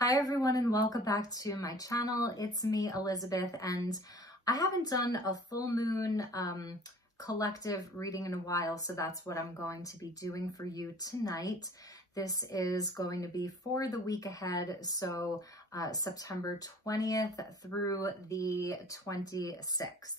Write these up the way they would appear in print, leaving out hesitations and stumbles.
Hi everyone and welcome back to my channel. It's me, Elizabeth, and I haven't done a full moon collective reading in a while, so that's what I'm going to be doing for you tonight. This is going to be for the week ahead, so September 20th through the 26th.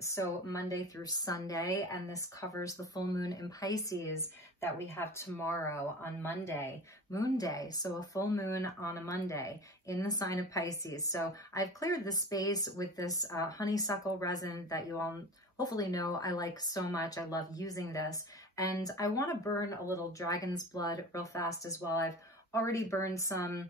So Monday through Sunday, and this covers the full moon in Pisces that we have tomorrow on Monday, Moon Day. So a full moon on a Monday in the sign of Pisces. So I've cleared the space with this honeysuckle resin that you all hopefully know I like so much. I love using this. And I want to burn a little dragon's blood real fast as well. I've already burned some,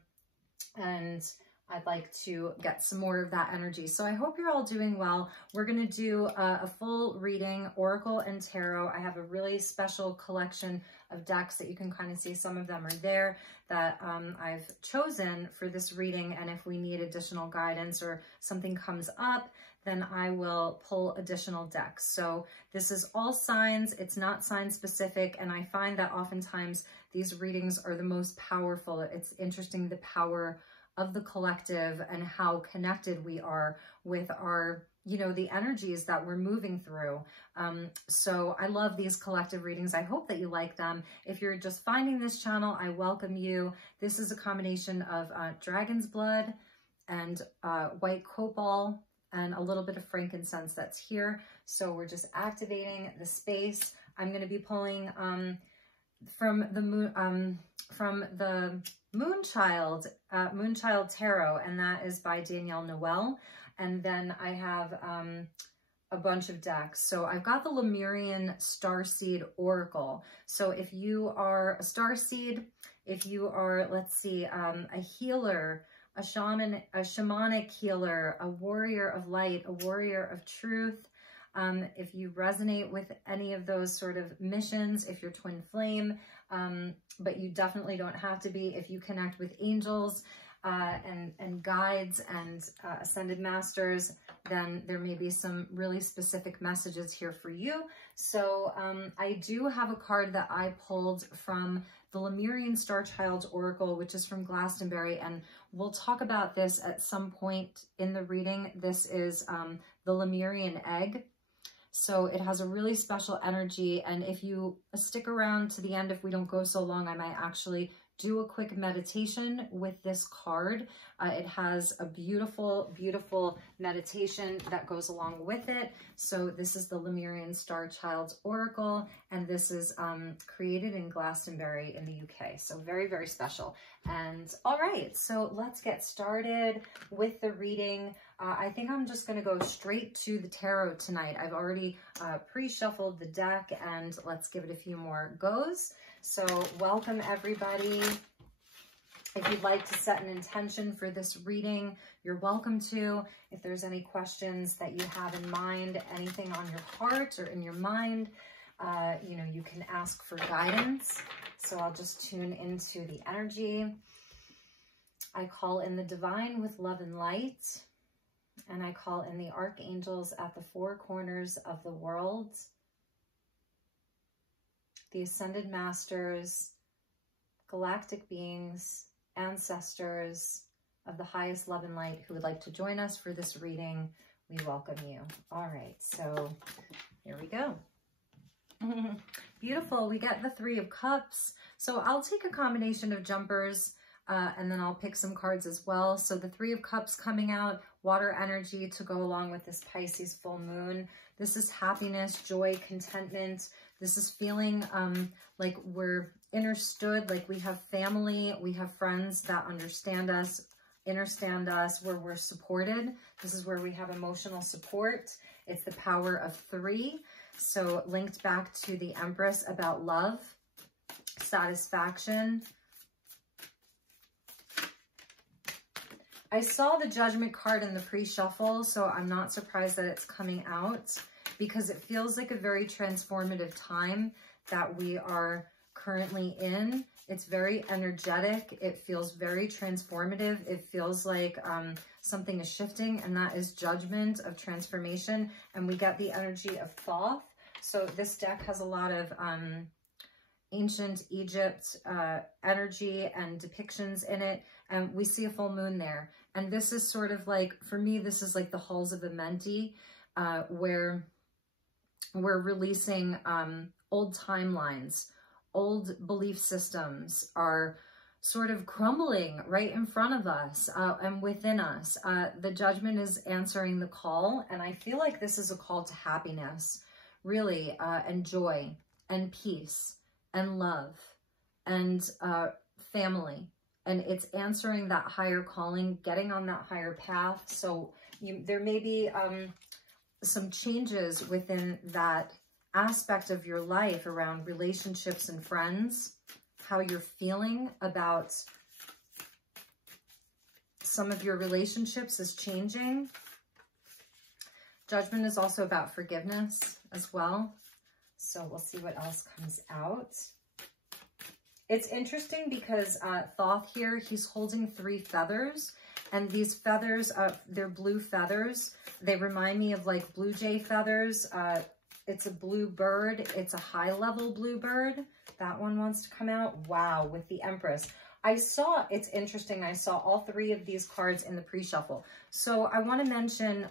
and I'd like to get some more of that energy. So I hope you're all doing well. We're going to do a full reading, Oracle and Tarot. I have a really special collection of decks that you can kind of see. Some of them are there that I've chosen for this reading. And if we need additional guidance or something comes up, then I will pull additional decks. So this is all signs. It's not sign specific. And I find that oftentimes these readings are the most powerful. It's interesting, the power of the collective and how connected we are with our, the energies that we're moving through. So I love these collective readings. I hope that you like them. If you're just finding this channel, I welcome you. This is a combination of dragon's blood and white copal and a little bit of frankincense that's here. So we're just activating the space. I'm going to be pulling from the Moonchild Tarot, and that is by Danielle Noel. And then I have a bunch of decks. So I've got the Lemurian Starseed Oracle. So if you are a starseed, if you are, let's see, a healer, a shaman, a shamanic healer, a warrior of light, a warrior of truth, if you resonate with any of those sort of missions, if you're twin flame, but you definitely don't have to be. If you connect with angels and guides and ascended masters, then there may be some really specific messages here for you. So I do have a card that I pulled from the Lemurian Starchild Oracle, which is from Glastonbury, and we'll talk about this at some point in the reading. This is the Lemurian Egg. So it has a really special energy, and if you stick around to the end, if we don't go so long, I might actually do a quick meditation with this card. It has a beautiful, beautiful meditation that goes along with it. So this is the Lemurian Starchild's Oracle, and this is created in Glastonbury in the UK. So very, very special. And all right, so let's get started with the reading. I think I'm just going to go straight to the tarot tonight. I've already pre-shuffled the deck, and let's give it a few more goes. So welcome everybody. If you'd like to set an intention for this reading, you're welcome to. If there's any questions that you have in mind, anything on your heart or in your mind, you can ask for guidance. So I'll just tune into the energy. I call in the divine with love and light, and I call in the archangels at the four corners of the world, the ascended masters, galactic beings, ancestors of the highest love and light who would like to join us for this reading. We welcome you. All right, so here we go. Beautiful. We get the Three of Cups. So I'll take a combination of jumpers and then I'll pick some cards as well. So the Three of Cups coming out, water energy to go along with this Pisces full moon. This is happiness, joy, contentment. This is feeling like we're understood, like we have family, we have friends that understand us, where we're supported. This is where we have emotional support. It's the power of 3. So linked back to the Empress about love, satisfaction. I saw the Judgment card in the pre-shuffle, so I'm not surprised that it's coming out, because it feels like a very transformative time that we are currently in. It's very energetic. It feels very transformative. It feels like something is shifting, and that is judgment of transformation. And we get the energy of Thoth. So this deck has a lot of ancient Egypt energy and depictions in it. And we see a full moon there. And this is sort of like, for me, this is like the halls of Amenti, where we're releasing old timelines, old belief systems are sort of crumbling right in front of us and within us. The judgment is answering the call. And I feel like this is a call to happiness, really, and joy and peace and love and family. And it's answering that higher calling, getting on that higher path. So there may be some changes within that aspect of your life around relationships and friends, how you're feeling about some of your relationships is changing. Judgment is also about forgiveness as well. So we'll see what else comes out. It's interesting because Thoth here, he's holding 3 feathers. And these feathers, they're blue feathers. They remind me of like blue jay feathers. It's a blue bird. It's a high-level blue bird. That one wants to come out. Wow, with the Empress. It's interesting, I saw all 3 of these cards in the pre-shuffle. So I want to mention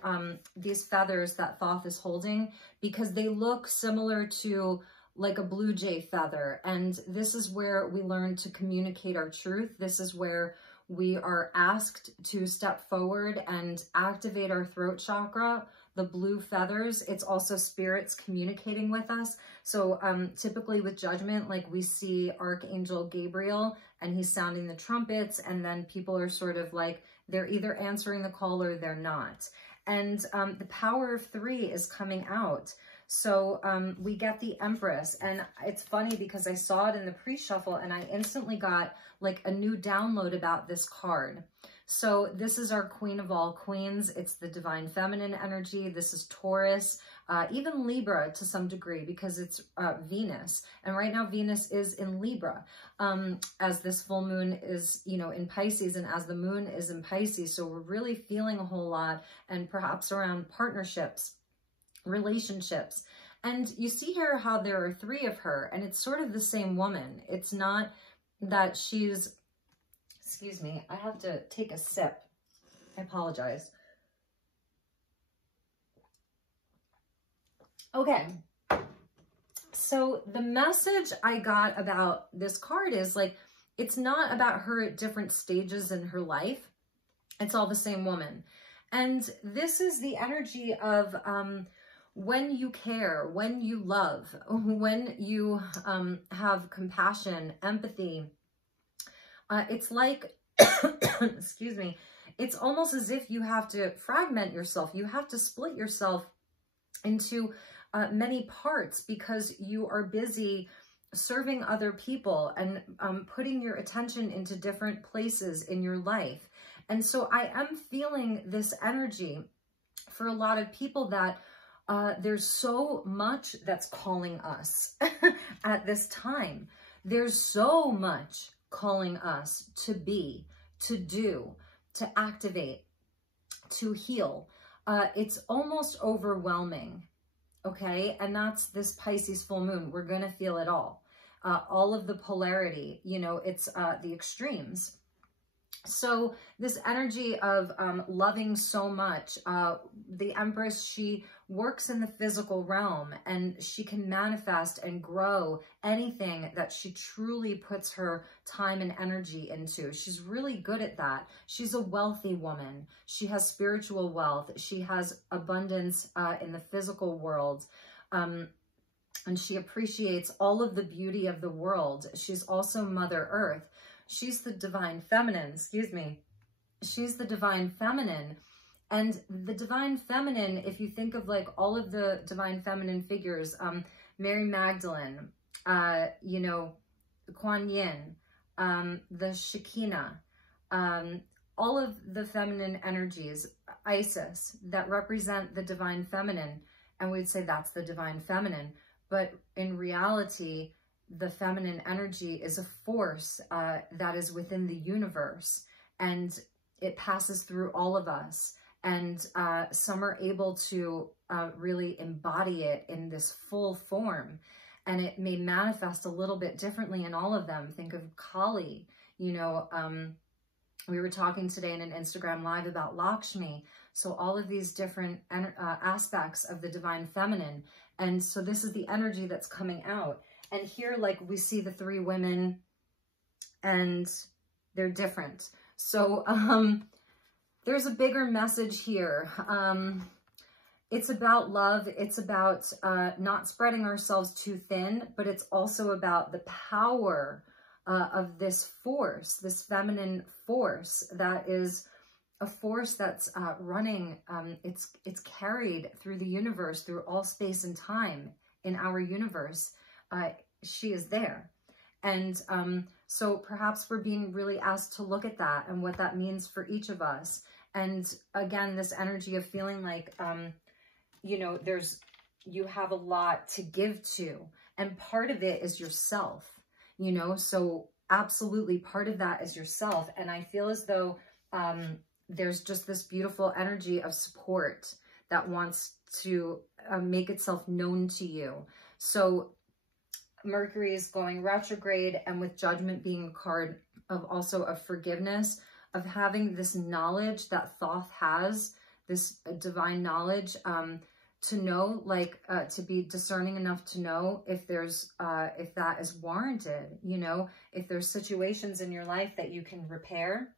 these feathers that Thoth is holding because they look similar to like a blue jay feather. And this is where we learn to communicate our truth. This is where we are asked to step forward and activate our throat chakra, the blue feathers. It's also spirits communicating with us. So typically with judgment, like we see Archangel Gabriel and he's sounding the trumpets, and then people are sort of like, they're either answering the call or they're not. And the power of 3 is coming out. So we get the Empress, and it's funny because I saw it in the pre-shuffle and I instantly got like a new download about this card. So this is our Queen of all queens. It's the divine feminine energy. This is Taurus, even Libra to some degree because it's Venus. And right now Venus is in Libra as this full moon is, you know, in Pisces, and as the moon is in Pisces. So we're really feeling a whole lot, and perhaps around partnerships, relationships. And you see here how there are 3 of her, and it's sort of the same woman. It's not that she's, excuse me, I have to take a sip. I apologize. Okay. So the message I got about this card is like, it's not about her at different stages in her life. It's all the same woman. And this is the energy of when you care, when you love, when you have compassion, empathy. It's like, excuse me, it's almost as if you have to fragment yourself. You have to split yourself into many parts because you are busy serving other people and putting your attention into different places in your life. And so I am feeling this energy for a lot of people that there's so much that's calling us at this time. There's so much calling us to be, to do, to activate, to heal. It's almost overwhelming, okay? And that's this Pisces full moon. We're going to feel it all of the polarity, you know, it's the extremes. So this energy of loving so much, the Empress, she works in the physical realm and she can manifest and grow anything that she truly puts her time and energy into. She's really good at that. She's a wealthy woman. She has spiritual wealth. She has abundance in the physical world. And she appreciates all of the beauty of the world. She's also Mother Earth. She's the divine feminine, excuse me. She's the divine feminine. And the divine feminine, if you think of like all of the divine feminine figures, Mary Magdalene, you know, Kuan Yin, the Shekinah, all of the feminine energies, Isis, that represent the divine feminine. And we'd say that's the divine feminine. But in reality, the feminine energy is a force that is within the universe, and it passes through all of us. And some are able to really embody it in this full form. and it may manifest a little bit differently in all of them. Think of Kali, you know, we were talking today in an Instagram live about Lakshmi. So all of these different aspects of the divine feminine. And so this is the energy that's coming out. And here, like, we see the three women and they're different. So there's a bigger message here. It's about love. It's about not spreading ourselves too thin, but it's also about the power of this force, this feminine force that is a force that's running. It's carried through the universe, through all space and time in our universe. She is there. And so perhaps we're being really asked to look at that and what that means for each of us. And again, this energy of feeling like, you know, you have a lot to give to, and part of it is yourself, you know, so absolutely part of that is yourself. And I feel as though there's just this beautiful energy of support that wants to make itself known to you. So Mercury is going retrograde, and with Judgment being a card of also of forgiveness, of having this knowledge that Thoth has, this divine knowledge, to know, like, to be discerning enough to know if there's, if that is warranted, you know, if there's situations in your life that you can repair,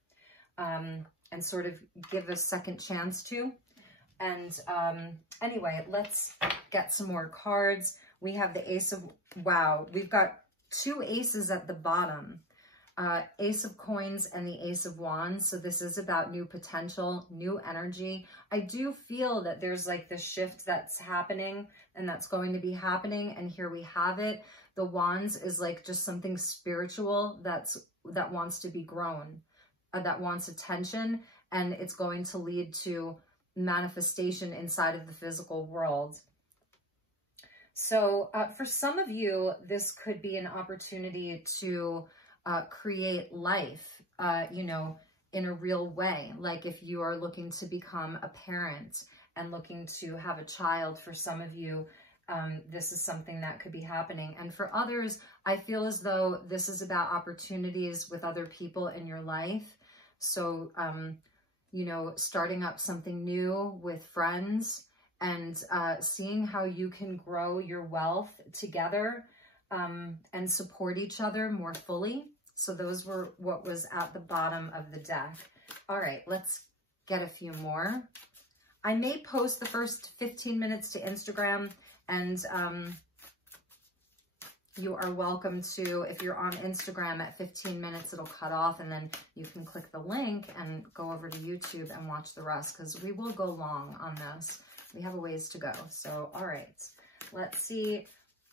and sort of give a second chance to. And anyway, let's get some more cards. We have the Ace of, wow, we've got two aces at the bottom. Ace of Coins and the Ace of Wands. So this is about new potential, new energy. I do feel that there's like this shift that's happening and that's going to be happening. And here we have it. The Wands is like just something spiritual that wants to be grown, that wants attention, and it's going to lead to manifestation inside of the physical world. So for some of you, this could be an opportunity to create life, you know, in a real way. Like if you are looking to become a parent and looking to have a child, for some of you, this is something that could be happening. And for others, I feel as though this is about opportunities with other people in your life. So, you know, starting up something new with friends and seeing how you can grow your wealth together and support each other more fully. So those were what was at the bottom of the deck. All right, let's get a few more. I may post the first 15 minutes to Instagram, and you are welcome to, if you're on Instagram at 15 minutes, it'll cut off, and then you can click the link and go over to YouTube and watch the rest, because we will go long on this. We have a ways to go. So, all right, let's see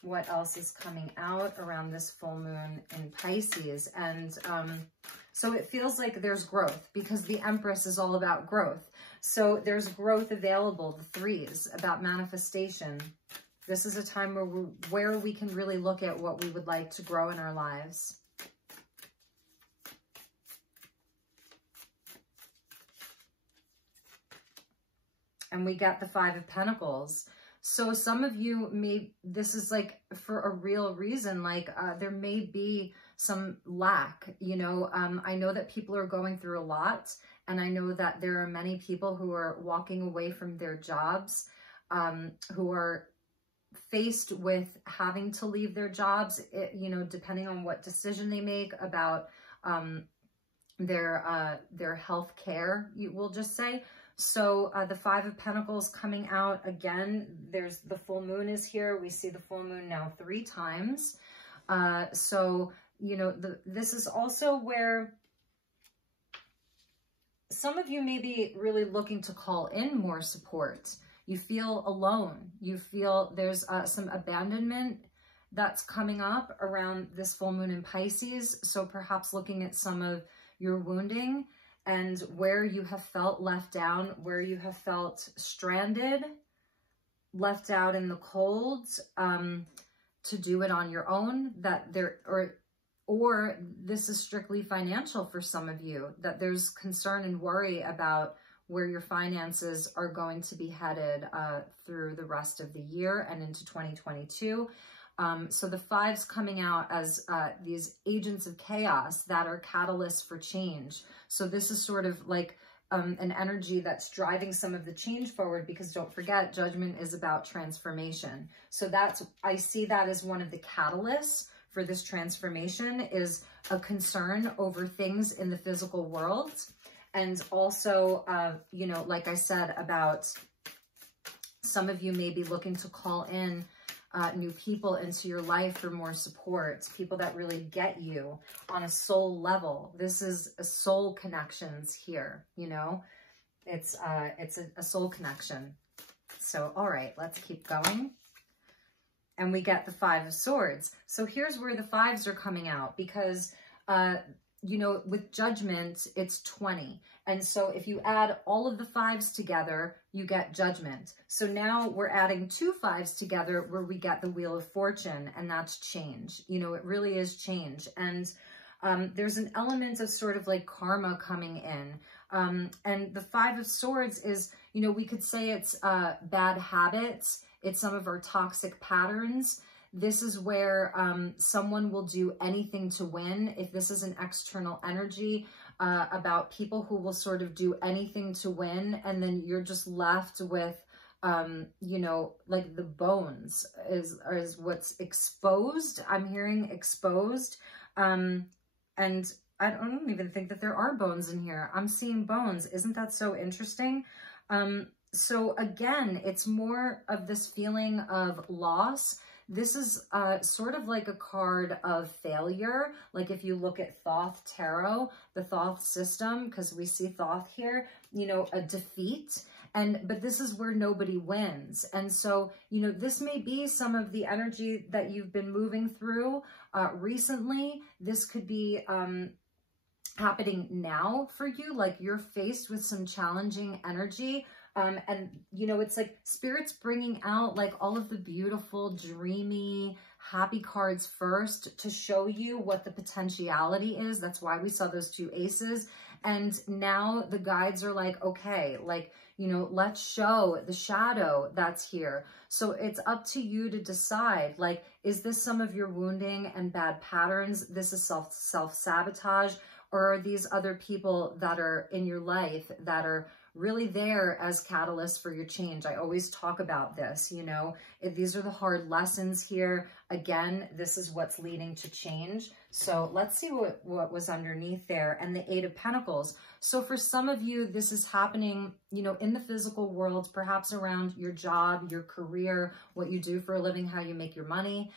what else is coming out around this full moon in Pisces. And so it feels like there's growth, because the Empress is all about growth. So there's growth available, the threes, about manifestation. This is a time where we can really look at what we would like to grow in our lives. And we got the Five of Pentacles. So some of you this is like for a real reason, like there may be some lack, you know. I know that people are going through a lot, and I know that there are many people who are walking away from their jobs, who are faced with having to leave their jobs, you know, depending on what decision they make about their health care, we'll just say. So the Five of Pentacles coming out again. There's the full moon is here. We see the full moon now 3 times. So, you know, this is also where some of you may be really looking to call in more support. You feel alone. You feel there's some abandonment that's coming up around this full moon in Pisces. So perhaps looking at some of your wounding and where you have felt left down, where you have felt stranded, left out in the cold, to do it on your own, that there, or this is strictly financial for some of you, that there's concern and worry about where your finances are going to be headed through the rest of the year and into 2022. So the fives coming out as these agents of chaos that are catalysts for change. So this is sort of like an energy that's driving some of the change forward, because don't forget, judgment is about transformation. So that's, I see that as one of the catalysts for this transformation, is a concern over things in the physical world. And also, you know, like I said, about some of you may be looking to call in new people into your life for more support, people that really get you on a soul level. This is a soul connections here, you know, it's a soul connection. So, all right, let's keep going. And we get the Five of Swords. So here's where the fives are coming out, because, you know, with judgment, it's 20. And so if you add all of the fives together, you get judgment. So now we're adding 2 fives together where we get the Wheel of Fortune, and that's change. You know, it really is change. And there's an element of sort of like karma coming in. And the Five of Swords is, you know, we could say it's bad habits. It's some of our toxic patterns. This is where someone will do anything to win. If this is an external energy, about people who will sort of do anything to win, and then you're just left with, you know, like the bones is what's exposed. I'm hearing exposed. And I don't even think that there are bones in here. I'm seeing bones. Isn't that so interesting? So again, it's more of this feeling of loss. This is sort of like a card of failure. Like if you look at Thoth Tarot, the Thoth system, because we see Thoth here, you know, a defeat. But this is where nobody wins. And so, you know, this may be some of the energy that you've been moving through recently. This could be happening now for you. Like you're faced with some challenging energy. And, you know, it's like Spirit's bringing out like all of the beautiful, dreamy, happy cards first to show you what the potentiality is. That's why we saw those 2 aces. And now the guides are like, okay, like, you know, let's show the shadow that's here. So it's up to you to decide, like, is this some of your wounding and bad patterns? This is self-sabotage, or are these other people that are in your life that are really there as catalysts for your change? I always talk about this, you know, these are the hard lessons here. Again, this is what's leading to change. So let's see what was underneath there. And the Eight of Pentacles. So for some of you, this is happening, you know, in the physical world, perhaps around your job, your career, what you do for a living, how you make your money.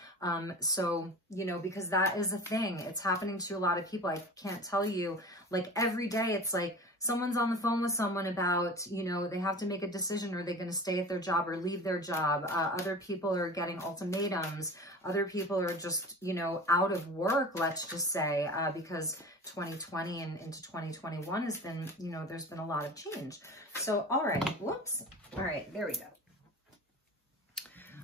So, you know, because that is a thing. It's happening to a lot of people. I can't tell you, like every day, it's like, someone's on the phone with someone about, you know, they have to make a decision. Are they going to stay at their job or leave their job? Other people are getting ultimatums. Other people are just, you know, out of work, let's just say, because 2020 and into 2021 has been, you know, there's been a lot of change. So, all right, whoops. All right, there we go.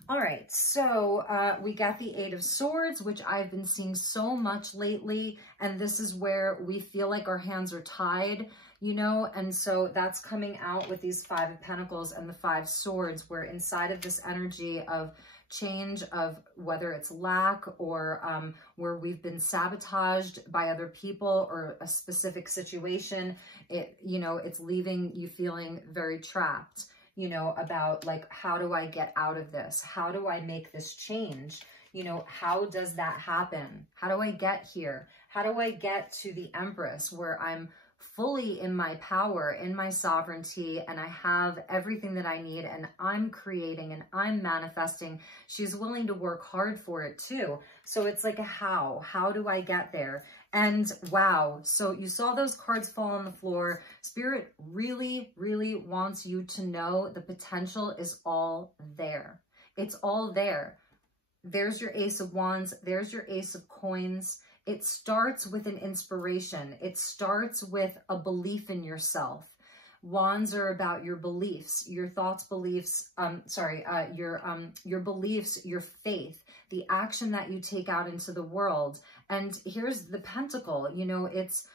All right, so we got the Eight of Swords, which I've been seeing so much lately. And this is where we feel like our hands are tied, you know, and so that's coming out with these Five of Pentacles and the Five Swords. We're inside of this energy of change, of whether it's lack or where we've been sabotaged by other people or a specific situation. It, you know, it's leaving you feeling very trapped, you know, about like, how do I get out of this? How do I make this change? You know, how does that happen? How do I get here? How do I get to the Empress where I'm fully in my power, in my sovereignty, and I have everything that I need, and I'm creating and I'm manifesting? She's willing to work hard for it too. So it's like a how do I get there? And wow, so you saw those cards fall on the floor. Spirit really, really wants you to know the potential is all there. It's all there. There's your Ace of Wands. There's your Ace of Coins. It starts with an inspiration. It starts with a belief in yourself. Wands are about your beliefs, your thoughts, beliefs, your beliefs, your faith, the action that you take out into the world. And here's the Pentacle, you know, it's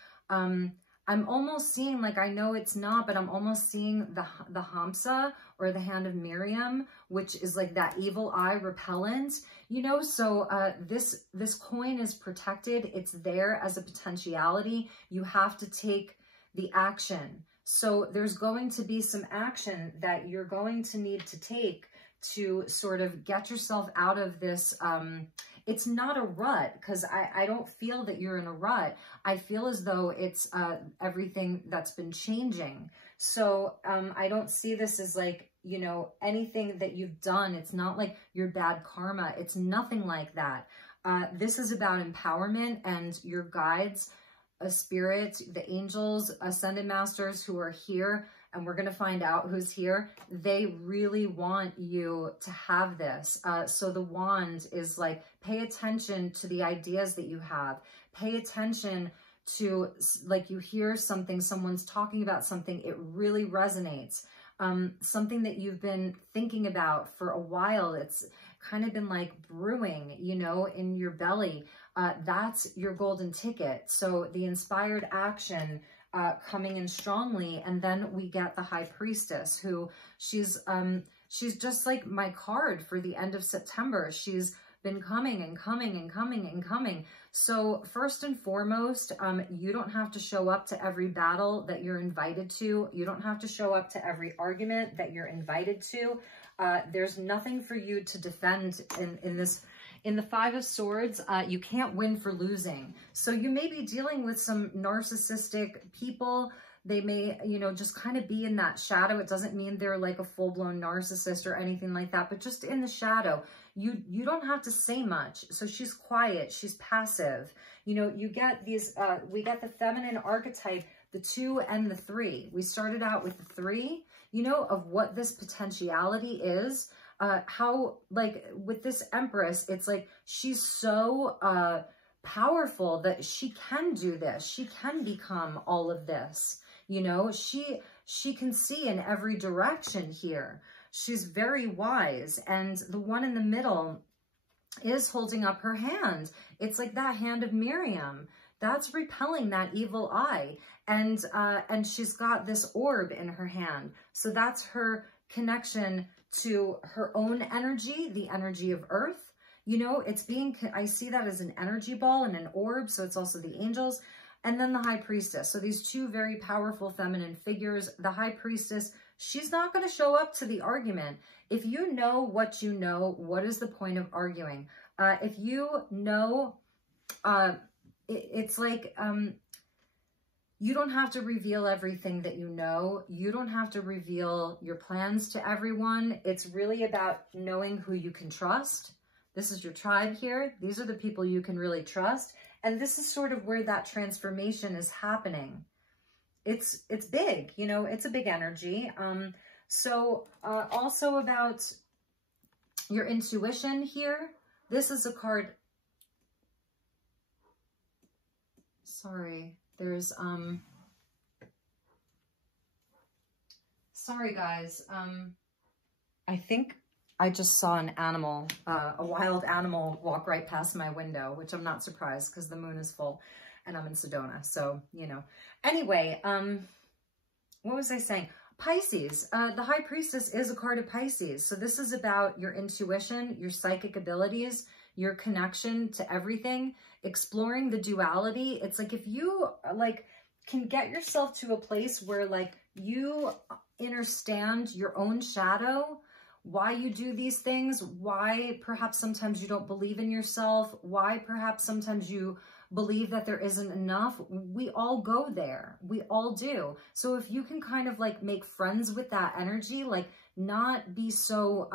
I'm almost seeing, like, I know it's not, but I'm almost seeing the Hamsa, or the hand of Miriam, which is like that evil eye repellent, you know. So this coin is protected. It's there as a potentiality. You have to take the action. So there's going to be some action that you're going to need to take to sort of get yourself out of this. It's not a rut, because I don't feel that you're in a rut. I feel as though it's everything that's been changing. So I don't see this as like, you know, anything that you've done. It's not like your bad karma. It's nothing like that. This is about empowerment and your guides, spirit, the angels, ascended masters who are here. And we're going to find out who's here. They really want you to have this. So the wand is like, pay attention to the ideas that you have. Pay attention to, like, you hear something, someone's talking about something, it really resonates. Something that you've been thinking about for a while, it's kind of been like brewing, you know, in your belly. That's your golden ticket. So the inspired action coming in strongly. And then we get the High Priestess, who she's just like my card for the end of September. She's been coming and coming and coming and coming. So first and foremost, you don't have to show up to every battle that you're invited to. You don't have to show up to every argument that you're invited to. There's nothing for you to defend in this. In the Five of Swords, you can't win for losing. So you may be dealing with some narcissistic people. They may, you know, just kind of be in that shadow. It doesn't mean they're like a full-blown narcissist or anything like that, but just in the shadow. You don't have to say much. So she's quiet. She's passive. You know, you get these, we get the feminine archetype, the 2 and the 3. We started out with the 3, you know, of what this potentiality is. How, like, with this Empress, it's like she's so powerful that she can do this. She can become all of this. You know, she can see in every direction here. She's very wise. And the one in the middle is holding up her hand. It's like that hand of Miriam. That's repelling that evil eye. And she's got this orb in her hand. So that's her connection to her own energy, the energy of Earth. You know, it's being, I see that as an energy ball and an orb. So it's also the angels. And then the High Priestess. So these two very powerful feminine figures. The High Priestess, she's not going to show up to the argument. If you know what you know, what is the point of arguing? If you know, it's like, you don't have to reveal everything that you know. You don't have to reveal your plans to everyone. It's really about knowing who you can trust. This is your tribe here. These are the people you can really trust. And this is sort of where that transformation is happening. It's big, you know, it's a big energy. Also about your intuition here. This is a card. Sorry, there's, sorry guys. I think I just saw an animal, a wild animal walk right past my window, which I'm not surprised because the moon is full and I'm in Sedona. So, you know, anyway, what was I saying? Pisces, the High Priestess is a card of Pisces. So this is about your intuition, your psychic abilities, your connection to everything, exploring the duality. It's like, if you like can get yourself to a place where like you understand your own shadow, why you do these things, why perhaps sometimes you don't believe in yourself, why perhaps sometimes you believe that there isn't enough. We all go there. We all do. So if you can kind of like make friends with that energy, like not be so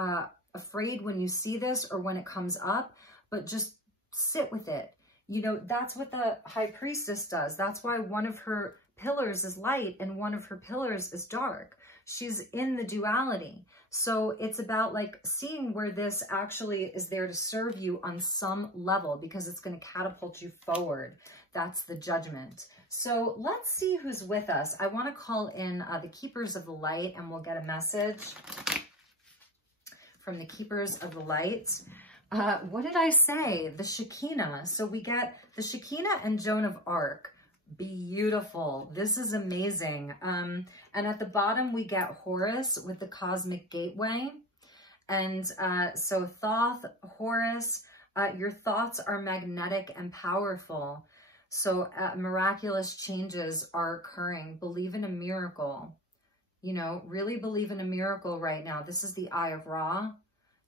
afraid when you see this or when it comes up, but just sit with it. You know, that's what the High Priestess does. That's why one of her pillars is light and one of her pillars is dark. She's in the duality. So it's about like seeing where this actually is there to serve you on some level, because it's going to catapult you forward. That's the Judgment. So let's see who's with us. I want to call in the Keepers of the Light, and we'll get a message from the Keepers of the Light. What did I say? The Shekinah. So we get the Shekinah and Joan of Arc. Beautiful. This is amazing. And at the bottom, we get Horus with the cosmic gateway. And so Thoth, Horus, your thoughts are magnetic and powerful. So miraculous changes are occurring. Believe in a miracle. You know, really believe in a miracle right now. This is the Eye of Ra,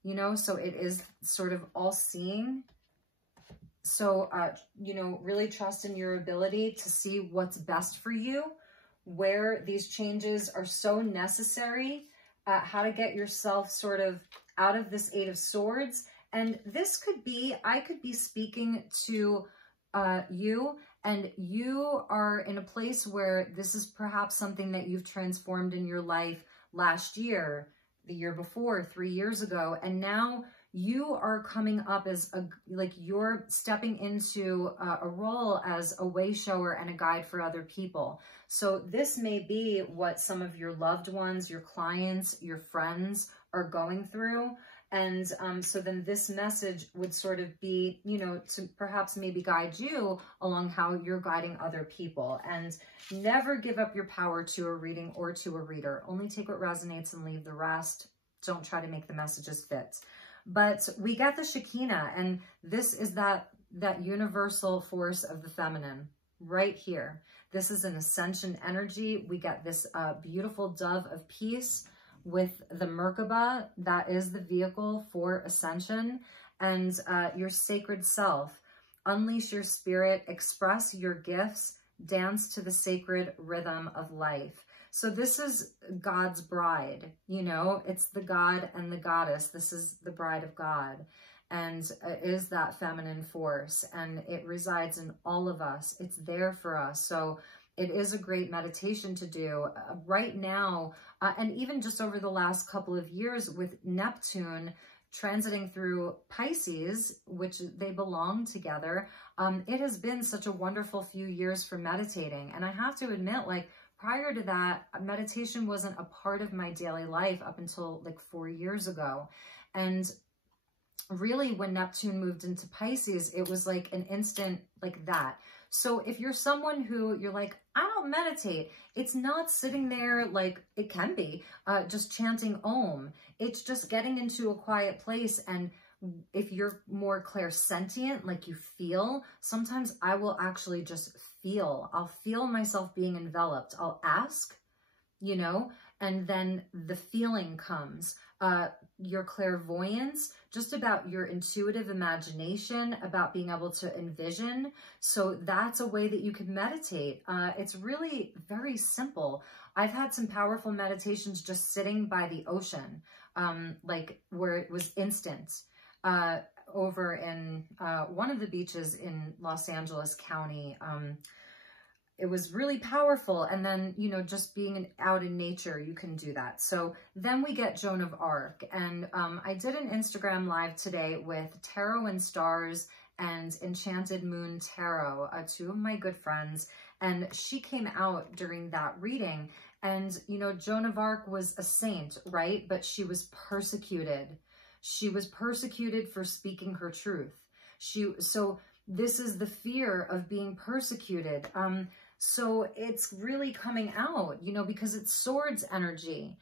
you know, so it is sort of all-seeing. So, you know, really trust in your ability to see what's best for you, where these changes are so necessary, how to get yourself sort of out of this Eight of Swords. And this could be, I could be speaking to you, and you are in a place where this is perhaps something that you've transformed in your life last year, the year before, 3 years ago, and now you are coming up as like you're stepping into a role as a way shower and a guide for other people. So this may be what some of your loved ones, your clients, your friends are going through. And so then this message would sort of be, you know, to perhaps maybe guide you along how you're guiding other people. And never give up your power to a reading or to a reader. Only take what resonates and leave the rest. Don't try to make the messages fit. But we get the Shekinah, and this is that universal force of the feminine right here. This is an ascension energy. We get this beautiful dove of peace with the Merkaba, that is the vehicle for ascension, and your sacred self. Unleash your spirit, express your gifts, dance to the sacred rhythm of life. So this is God's bride, you know, it's the God and the goddess. This is the bride of God, and it is that feminine force, and it resides in all of us. It's there for us. So it is a great meditation to do right now. And even just over the last couple of years with Neptune transiting through Pisces, which they belong together, it has been such a wonderful few years for meditating. And I have to admit, like, prior to that, meditation wasn't a part of my daily life up until like 4 years ago. And really, when Neptune moved into Pisces, it was like an instant like that. So if you're someone who you're like, I don't meditate, it's not sitting there like it can be, just chanting Om. It's just getting into a quiet place. And if you're more clairsentient, like you feel, sometimes I will actually just feel. I'll feel myself being enveloped. I'll ask, you know, and then the feeling comes. Your clairvoyance, just about your intuitive imagination, about being able to envision. So that's a way that you can meditate. It's really very simple. I've had some powerful meditations just sitting by the ocean, like where it was instant. Over in one of the beaches in Los Angeles County, it was really powerful. And then, you know, just being out in nature, you can do that. So then we get Joan of Arc. And I did an Instagram live today with Tarot and Stars and Enchanted Moon Tarot, two of my good friends. And she came out during that reading. And, you know, Joan of Arc was a saint, right? But she was persecuted. She was persecuted for speaking her truth. So this is the fear of being persecuted. So it's really coming out, you know, because it's swords energy,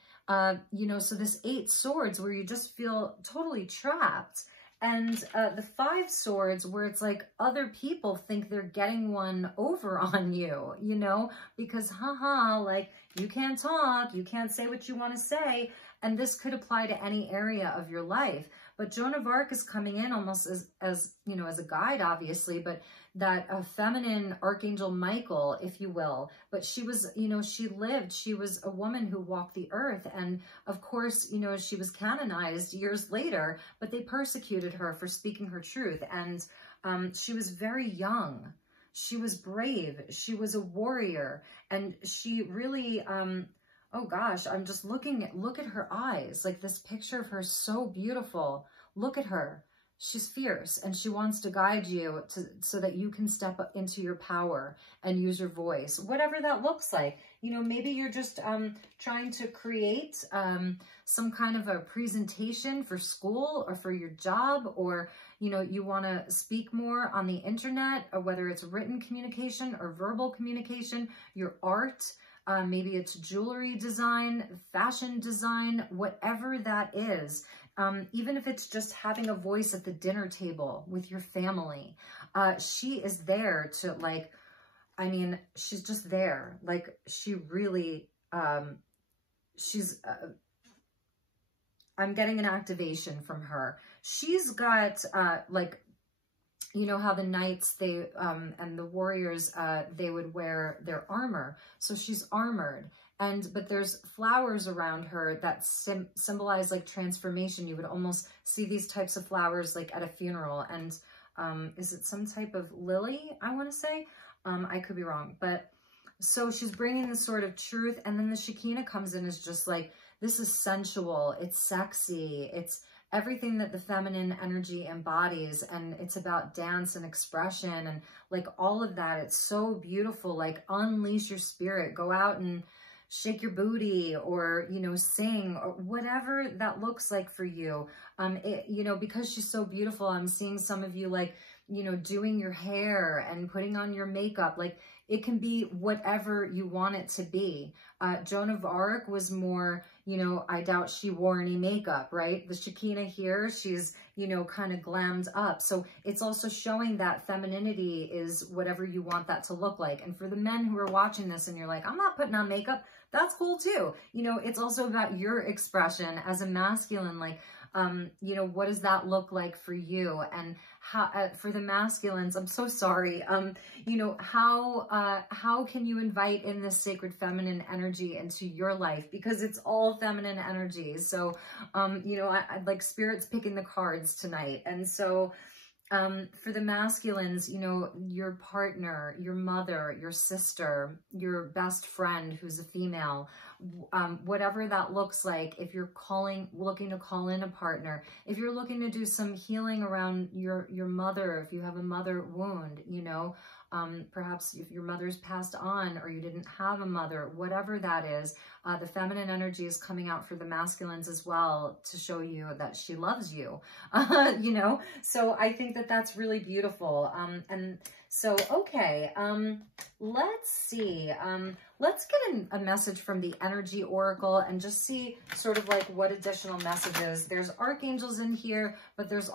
you know, so this 8 swords where you just feel totally trapped, and the 5 swords where it's like other people think they're getting one over on you, you know, because like you can't talk, you can't say what you want to say. And this could apply to any area of your life. But Joan of Arc is coming in almost as you know, as a guide, obviously, but that feminine Archangel Michael, if you will. But she was, you know, she was a woman who walked the earth. And of course, you know, she was canonized years later, but they persecuted her for speaking her truth. And she was very young. She was brave. She was a warrior. And she really... oh gosh, I'm just look at her eyes, like this picture of her, so beautiful. Look at her. she's fierce and she wants to guide you so that you can step up into your power and use your voice, whatever that looks like. You know, maybe you're just trying to create some kind of a presentation for school or for your job, or, you know, you want to speak more on the internet, or whether it's written communication or verbal communication, your art, maybe it's jewelry design, fashion design, whatever that is. Even if it's just having a voice at the dinner table with your family, she is there to, like, I mean, she's just there. Like, she really, I'm getting an activation from her. She's got, like, you know how the knights, they, and the warriors, they would wear their armor. So she's armored. But there's flowers around her that symbolize like transformation. You would almost see these types of flowers like at a funeral. And is it some type of lily, I want to say? I could be wrong. But so she's bringing this sort of truth. And then the Shekinah comes in as just like, this is sensual. It's sexy. It's everything that the feminine energy embodies. And it's about dance and expression and like all of that. It's so beautiful. Like, unleash your spirit. Go out and shake your booty, or, you know, sing, or whatever that looks like for you. You know, because she's so beautiful, I'm seeing some of you, like, you know, doing your hair and putting on your makeup. Like, it can be whatever you want it to be. Joan of Arc was more, you know, I doubt she wore any makeup, right? The Shekinah here, she's, you know, kind of glammed up. So it's also showing that femininity is whatever you want that to look like. And for the men who are watching this and you're like, I'm not putting on makeup, that's cool too. You know, it's also about your expression as a masculine, like, you know, what does that look like for you? And how, for the masculines, I'm so sorry. You know, how can you invite in this sacred feminine energy into your life? Because it's all feminine energy. So, you know, I'd like Spirit's picking the cards tonight. And so, for the masculines, you know, your partner, your mother, your sister, your best friend who's a female, whatever that looks like. If you're looking to call in a partner, if you're looking to do some healing around your mother, if you have a mother wound, you know, perhaps if your mother's passed on or you didn't have a mother, whatever that is, the feminine energy is coming out for the masculines as well to show you that she loves you, you know? So I think that that's really beautiful. And so, okay, let's see. Let's get a message from the Energy Oracle and just see sort of like what additional messages. There's archangels in here, but there's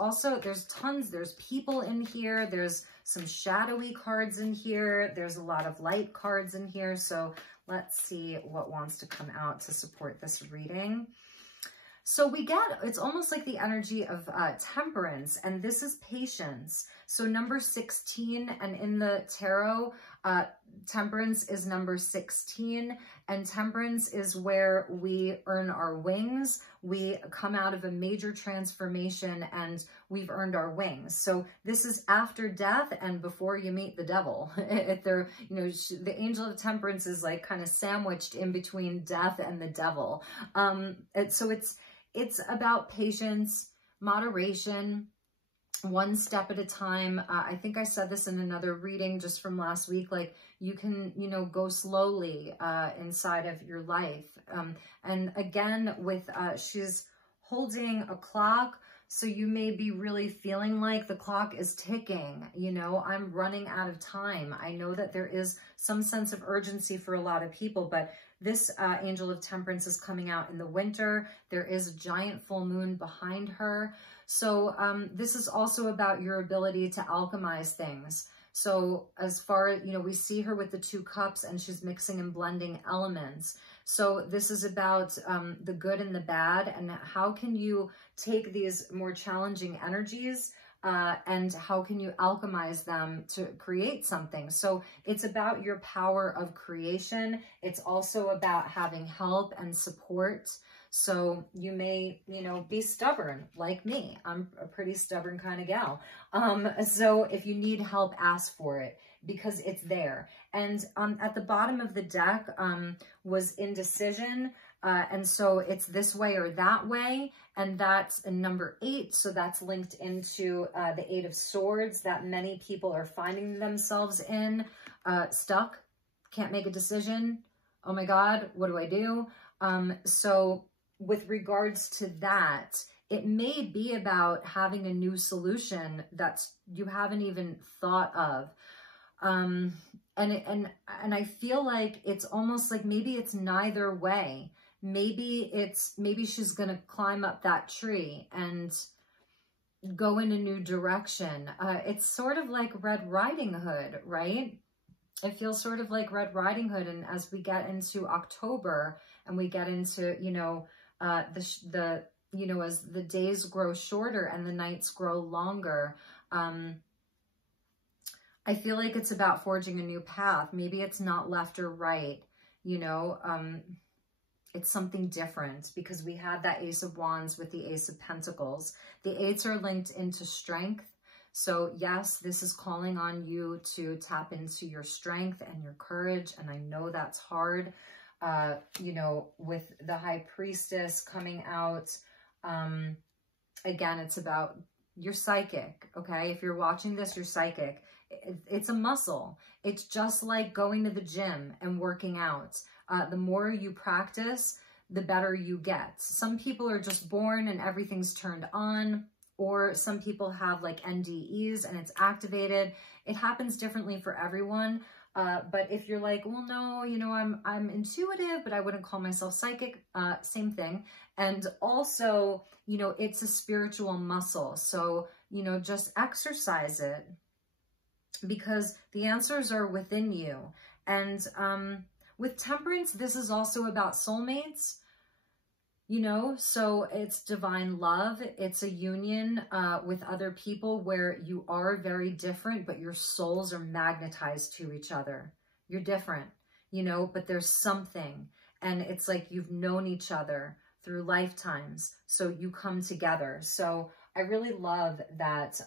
tons, there's people in here. There's some shadowy cards in here. There's a lot of light cards in here. So let's see what wants to come out to support this reading. So we get, it's almost like the energy of temperance, and this is patience. So number 16, and in the tarot, temperance is number 16, and temperance is where we earn our wings. We come out of a major transformation and we've earned our wings. So this is after death and before you meet the devil. If they're, you know, the angel of temperance is like kind of sandwiched in between death and the devil. So it's about patience, moderation, one step at a time. I think I said this in another reading just from last week, like you can, you know, go slowly inside of your life. And again, with she's holding a clock, so you may be really feeling like the clock is ticking, you know, I'm running out of time. I know that there is some sense of urgency for a lot of people, but this angel of temperance is coming out in the winter. There is a giant full moon behind her. So this is also about your ability to alchemize things. So as far as, you know, we see her with the 2 cups and she's mixing and blending elements. So this is about the good and the bad, and how can you take these more challenging energies and how can you alchemize them to create something. So it's about your power of creation. It's also about having help and support. So you may, you know, be stubborn like me. I'm a pretty stubborn kind of gal. So if you need help, ask for it because it's there. And at the bottom of the deck was indecision. And so it's this way or that way. And that's a number 8. So that's linked into the 8 of Swords that many people are finding themselves in, stuck, can't make a decision. Oh my God, what do I do? So with regards to that, it may be about having a new solution that you haven't even thought of. And I feel like it's almost like maybe it's neither way. Maybe she's going to climb up that tree and go in a new direction. It's sort of like Red Riding Hood, right? It feels sort of like Red Riding Hood. And as we get into October and we get into, you know, as the days grow shorter and the nights grow longer, I feel like it's about forging a new path. Maybe it's not left or right, you know, it's something different because we have that Ace of Wands with the Ace of Pentacles. The 8s are linked into strength. So yes, this is calling on you to tap into your strength and your courage. And I know that's hard, you know, with the High Priestess coming out. Again, it's about your psychic, okay? If you're watching this, you're psychic. It's a muscle. It's just like going to the gym and working out. The more you practice, the better you get. Some people are just born and everything's turned on, or some people have like NDEs and it's activated. It happens differently for everyone. But if you're like, well, no, you know, I'm intuitive, but I wouldn't call myself psychic, same thing. And also, you know, it's a spiritual muscle. So, you know, just exercise it because the answers are within you. And with Temperance, this is also about soulmates, you know, so it's divine love. It's a union with other people where you are very different, but your souls are magnetized to each other. You're different, you know, but there's something. And it's like you've known each other through lifetimes. So you come together. So I really love that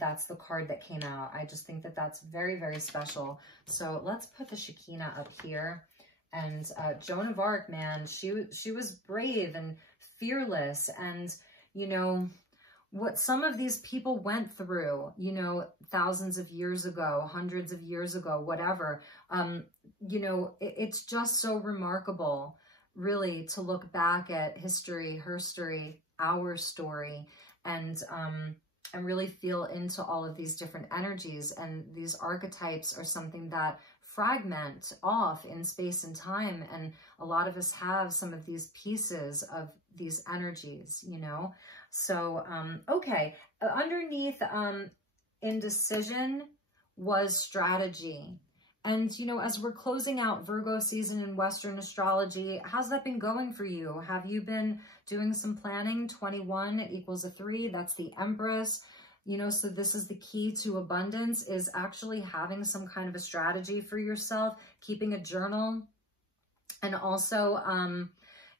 that's the card that came out. I just think that that's very, very special. So let's put the Shekinah up here. And Joan of Arc, man, she was brave and fearless. And, you know, what some of these people went through, you know, thousands of years ago, hundreds of years ago, whatever, you know, it's just so remarkable, really, to look back at history, her story, our story, and really feel into all of these different energies. And these archetypes are something that fragment off in space and time. And a lot of us have some of these pieces of these energies, you know? So, okay. Underneath indecision was strategy. And, you know, as we're closing out Virgo season in Western astrology, how's that been going for you? Have you been doing some planning? 21 equals a 3. That's the Empress. You know, so this is the key to abundance, is actually having some kind of a strategy for yourself, keeping a journal. And also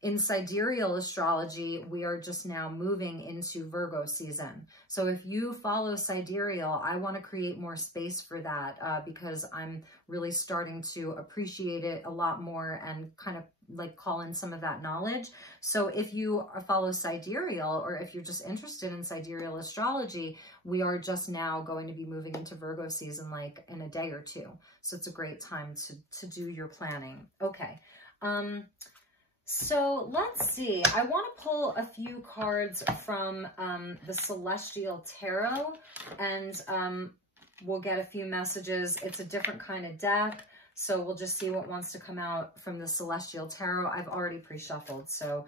in sidereal astrology, we are just now moving into Virgo season. So if you follow sidereal, I want to create more space for that because I'm really starting to appreciate it a lot more and kind of like call in some of that knowledge. So if you follow sidereal, or if you're just interested in sidereal astrology, we are just now going to be moving into Virgo season like in a day or two. So it's a great time to do your planning. Okay. So let's see. I want to pull a few cards from the Celestial Tarot, and we'll get a few messages. It's a different kind of deck, so we'll just see what wants to come out from the Celestial Tarot. I've already pre-shuffled, so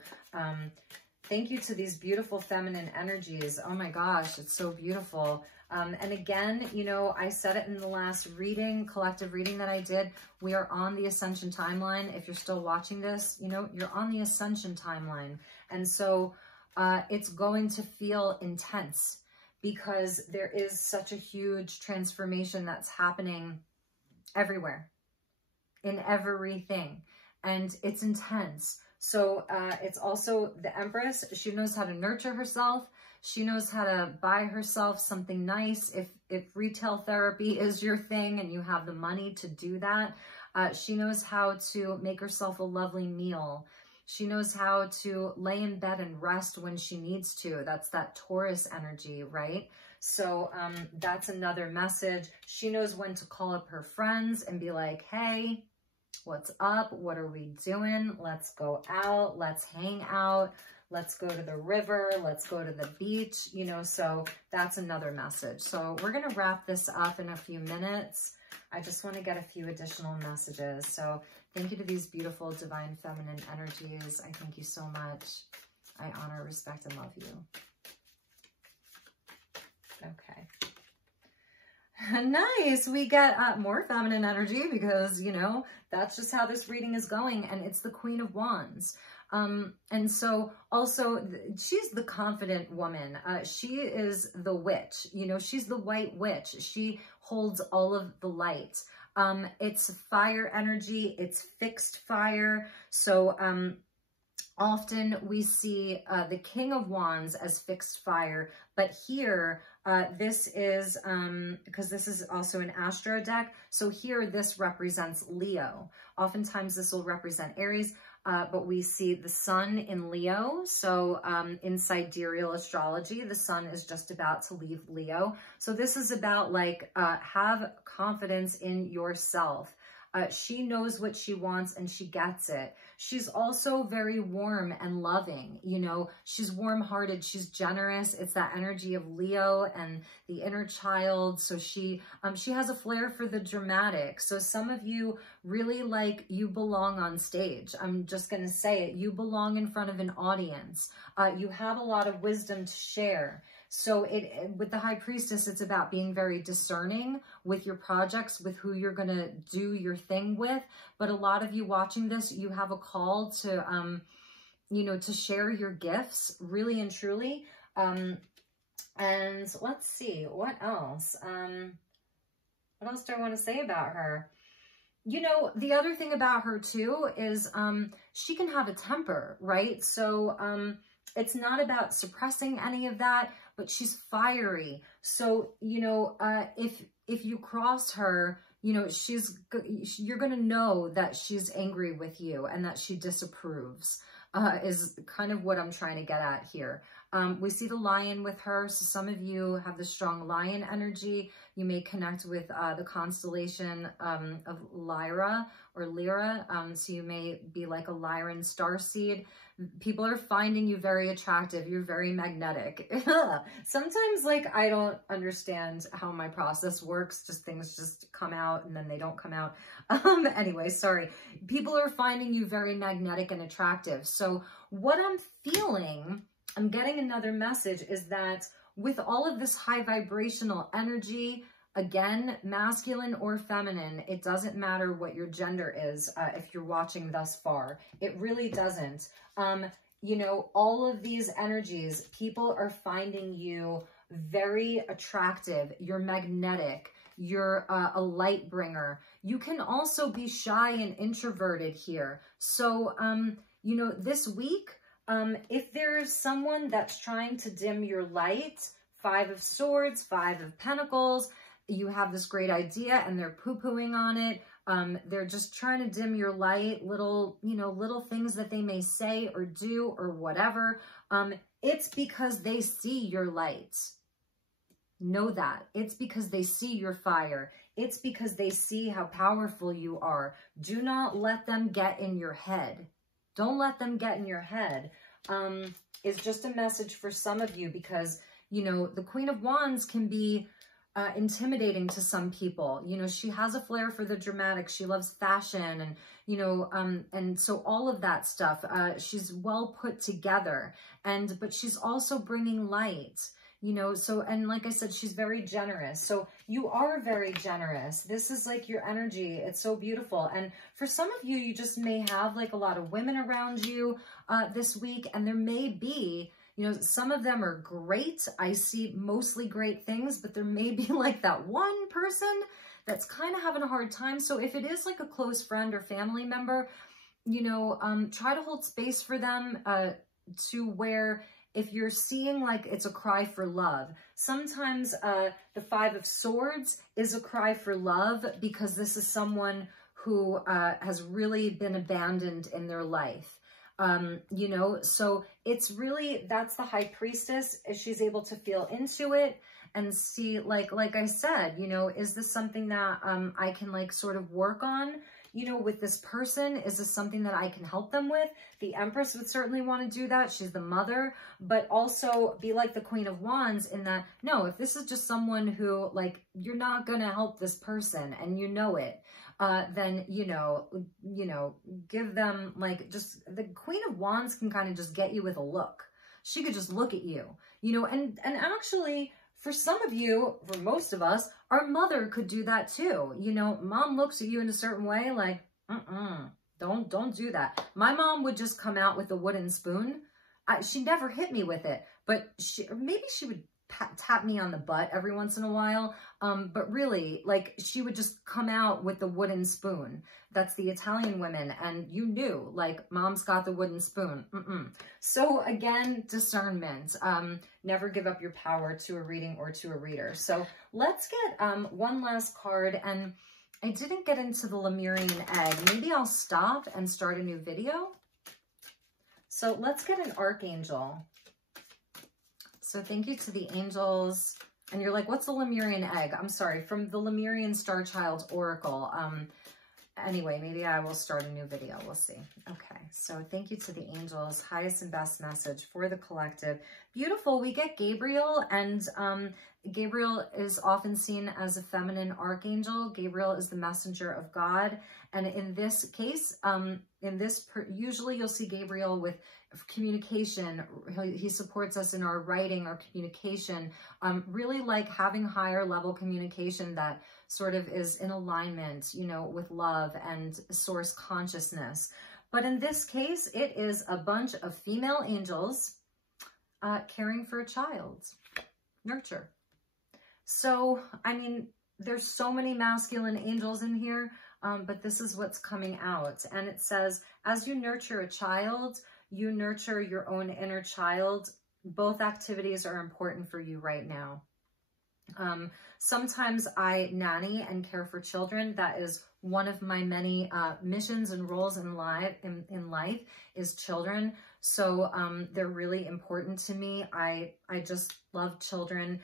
thank you to these beautiful feminine energies. Oh my gosh, it's so beautiful. And again, you know, I said it in the last reading, collective reading that I did, we are on the Ascension timeline. If you're still watching this, you know, you're on the Ascension timeline. And so it's going to feel intense because there is such a huge transformation that's happening everywhere, in everything. And it's intense. So it's also the Empress. She knows how to nurture herself. She knows how to buy herself something nice. If retail therapy is your thing and you have the money to do that, she knows how to make herself a lovely meal. She knows how to lay in bed and rest when she needs to. That's that Taurus energy, right? So that's another message. She knows when to call up her friends and be like, hey, what's up? What are we doing? Let's go out. Let's hang out. Let's go to the river. Let's go to the beach. You know, so that's another message. So we're going to wrap this up in a few minutes. I just want to get a few additional messages. So thank you to these beautiful divine feminine energies. I thank you so much. I honor, respect, and love you. Okay. Nice. We get more feminine energy because, you know, that's just how this reading is going. And it's the Queen of Wands. And so also she's the confident woman. She is the witch, you know, she's the white witch. She holds all of the light. It's fire energy. It's fixed fire. So, often we see the King of Wands as fixed fire, but here this is, because this is also an Astro deck, so here this represents Leo. Oftentimes this will represent Aries, but we see the sun in Leo. So in sidereal astrology, the sun is just about to leave Leo. So this is about like, have confidence in yourself. She knows what she wants and she gets it. She's also very warm and loving. You know, she's warm-hearted. She's generous. It's that energy of Leo and the inner child. So she has a flair for the dramatic. So some of you really like, you belong on stage. I'm just going to say it. You belong in front of an audience. You have a lot of wisdom to share. So with the High Priestess, it's about being very discerning with your projects, with who you're going to do your thing with. But a lot of you watching this, you have a call to, you know, to share your gifts really and truly. And let's see, what else? What else do I want to say about her? You know, the other thing about her too is she can have a temper, right? So it's not about suppressing any of that, but she's fiery. So, you know, if you cross her, you know, you're going to know that she's angry with you and that she disapproves, is kind of what I'm trying to get at here. We see the lion with her. So some of you have the strong lion energy. You may connect with the constellation of Lyra or Lyra. So you may be like a Lyran starseed. People are finding you very attractive. You're very magnetic. Sometimes, like, I don't understand how my process works. Just things just come out and then they don't come out. Anyway, sorry. People are finding you very magnetic and attractive. So what I'm feeling, I'm getting another message, is that with all of this high vibrational energy, again, masculine or feminine, it doesn't matter what your gender is if you're watching thus far. It really doesn't. You know, all of these energies, people are finding you very attractive. You're magnetic. You're a light bringer. You can also be shy and introverted here. So, you know, this week, if there's someone that's trying to dim your light, 5 of Swords, 5 of Pentacles, you have this great idea and they're poo-pooing on it. They're just trying to dim your light, little things that they may say or do or whatever. It's because they see your light. Know that. It's because they see your fire. It's because they see how powerful you are. Do not let them get in your head. Don't let them get in your head. Is just a message for some of you because, you know, the Queen of Wands can be intimidating to some people. You know, she has a flair for the dramatic. She loves fashion and, you know, and so all of that stuff, she's well put together but she's also bringing light, you know, so, and like I said, she's very generous. So you are very generous. This is like your energy. It's so beautiful. And for some of you, you just may have like a lot of women around you, this week, and there may be, you know, some of them are great. I see mostly great things, but there may be like that one person that's kind of having a hard time. So if it is like a close friend or family member, you know, try to hold space for them to where if you're seeing like it's a cry for love, sometimes the 5 of Swords is a cry for love because this is someone who has really been abandoned in their life. you know, so it's really, that's the high priestess. She's able to feel into it and see, like I said, you know, is this something that I can like sort of work on, you know, with this person? Is this something that I can help them with? The Empress would certainly want to do that. She's the mother, but also be like the Queen of Wands in that, no, if this is just someone who like, you're not going to help this person and you know it, then, you know, give them like, just the Queen of Wands can kind of just get you with a look. She could just look at you, you know, and actually for some of you, for most of us, our mother could do that too. You know, mom looks at you in a certain way, like, don't do that. My mom would just come out with a wooden spoon. She never hit me with it, but maybe she would tap me on the butt every once in a while. But really, like, she would just come out with the wooden spoon. That's the Italian women. And you knew, like, mom's got the wooden spoon. So again, discernment. Never give up your power to a reading or to a reader. So let's get one last card. And I didn't get into the Lemurian egg. Maybe I'll stop and start a new video. So let's get an archangel. So thank you to the angels. And you're like, what's a Lemurian egg? I'm sorry, from the Lemurian Star Child Oracle. Anyway, maybe I will start a new video. We'll see. Okay, so thank you to the angels. Highest and best message for the collective. Beautiful. We get Gabriel, and Gabriel is often seen as a feminine archangel. Gabriel is the messenger of God. And in this case, usually you'll see Gabriel with communication. He supports us in our writing, our communication, really like having higher level communication that sort of is in alignment, you know, with love and source consciousness. But in this case, it is a bunch of female angels caring for a child. Nurture. So, I mean, there's so many masculine angels in here, but this is what's coming out. And it says, as you nurture a child, you nurture your own inner child. Both activities are important for you right now. Sometimes I nanny and care for children. That is one of my many missions and roles in life is children. So they're really important to me. I just love children.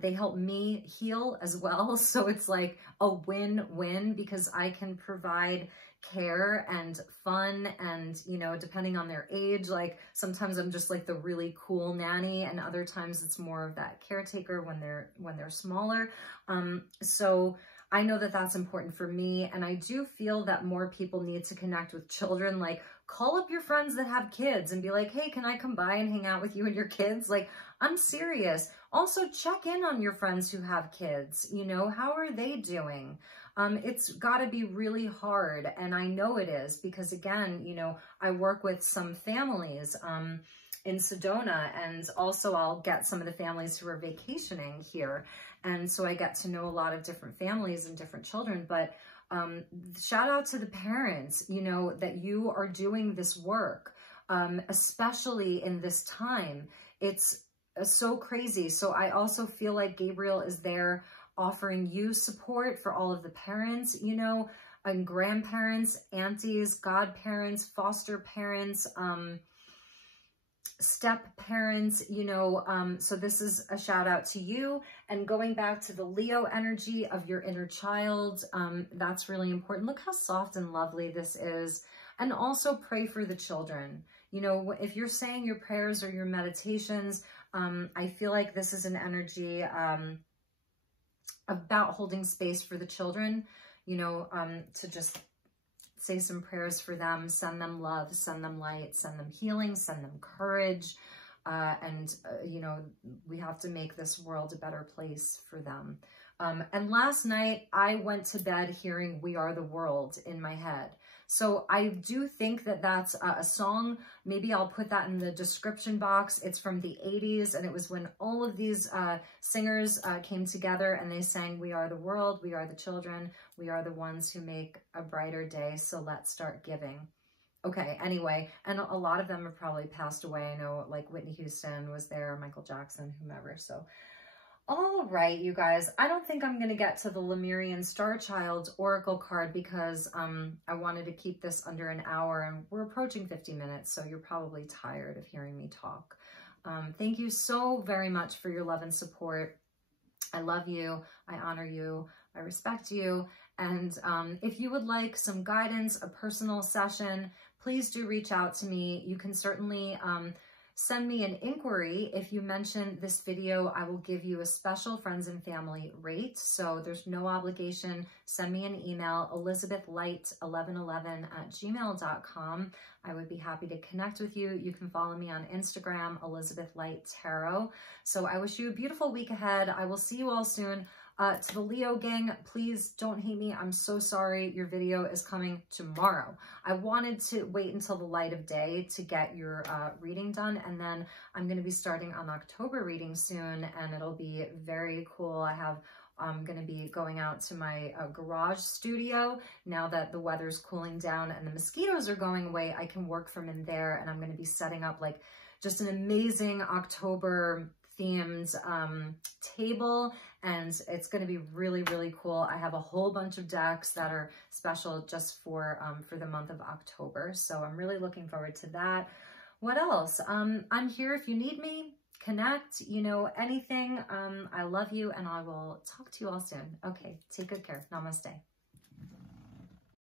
They help me heal as well. So it's like a win-win because I can provide care and fun and, you know, depending on their age, like sometimes I'm just like the really cool nanny and other times it's more of that caretaker when they're smaller. So I know that that's important for me. And I do feel that more people need to connect with children. Like call up your friends that have kids and be like, hey, can I come by and hang out with you and your kids? Like, I'm serious. Also check in on your friends who have kids. You know, how are they doing? It's got to be really hard. And I know it is because, again, you know, I work with some families in Sedona, and also I'll get some of the families who are vacationing here. And so I get to know a lot of different families and different children. But shout out to the parents, you know, that you are doing this work, especially in this time. It's so crazy. So I also feel like Gabriel is there offering you support for all of the parents, you know, and grandparents, aunties, godparents, foster parents, step parents, you know, so this is a shout out to you. And going back to the Leo energy of your inner child, that's really important. Look how soft and lovely this is. And also pray for the children. You know, if you're saying your prayers or your meditations, I feel like this is an energy about holding space for the children, you know, to just say some prayers for them, send them love, send them light, send them healing, send them courage. You know, we have to make this world a better place for them. And last night I went to bed hearing We Are the World in my head. So I do think that that's a song. Maybe I'll put that in the description box. It's from the 80s, and it was when all of these singers came together and they sang, we are the world, we are the children, we are the ones who make a brighter day, so let's start giving. Okay, anyway, and a lot of them have probably passed away. I know like Whitney Houston was there, Michael Jackson, whomever. So All right, you guys, I don't think I'm going to get to the Lemurian Star Child's Oracle card because I wanted to keep this under an hour, and we're approaching 50 minutes, so you're probably tired of hearing me talk. Thank you so very much for your love and support. I love you. I honor you. I respect you. And if you would like some guidance, a personal session, please do reach out to me. You can certainly send me an inquiry. If you mention this video, I will give you a special friends and family rate. So there's no obligation. Send me an email, elizabethlight1111@gmail.com. I would be happy to connect with you. You can follow me on Instagram, Elizabeth Light Tarot. So I wish you a beautiful week ahead. I will see you all soon. To the Leo gang, please don't hate me. I'm so sorry. Your video is coming tomorrow. I wanted to wait until the light of day to get your reading done, and then I'm going to be starting on October reading soon, and it'll be very cool. I'm going to be going out to my garage studio. Now that the weather's cooling down and the mosquitoes are going away, I can work from in there, and I'm going to be setting up like just an amazing October themed table, and it's going to be really, really cool. I have a whole bunch of decks that are special just for the month of October, so I'm really looking forward to that. What else? I'm here if you need me. Connect, you know, anything. I love you, and I will talk to you all soon. Okay, take good care. Namaste.